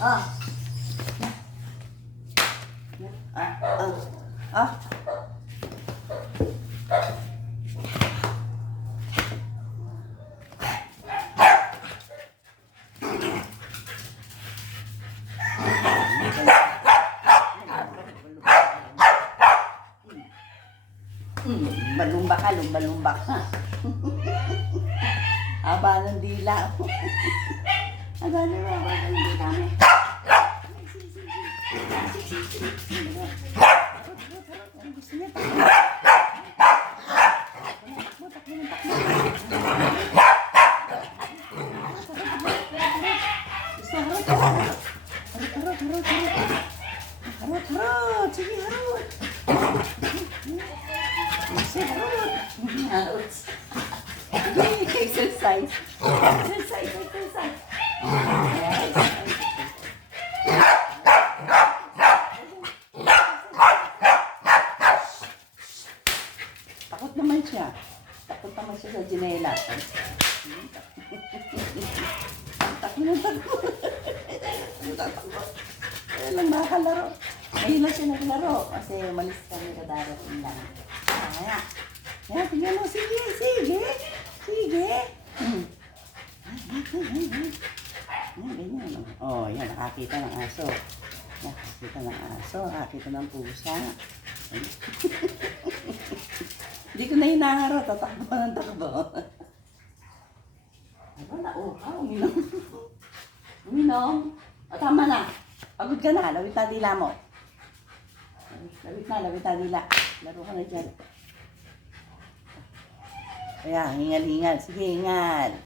Ah. Ah. Lumba-lumba ka, lumba-lumba ka. Haba ng dila. Haba ng dila mo. Gusto niya takbo. Harot. Sige, harot. Exercise. Takot naman siya sa ginela. Takbo. Kaya lang makakalaro. Ngayon lang siya naglaro kasi umalis kami kadarating lang. Kaya, tingnan mo. Sige. Ganyan. Oh, yan. Nakakita ng aso. Nakakita ng pusa. Hindi ko na hinaharot. Tatakbo ng takbo. Uminom. O, tama na. Pagod ka na. Lawit na dila mo. Lawit na dila. Laro ka na dyan. Kaya, hingal. Sige, hingal.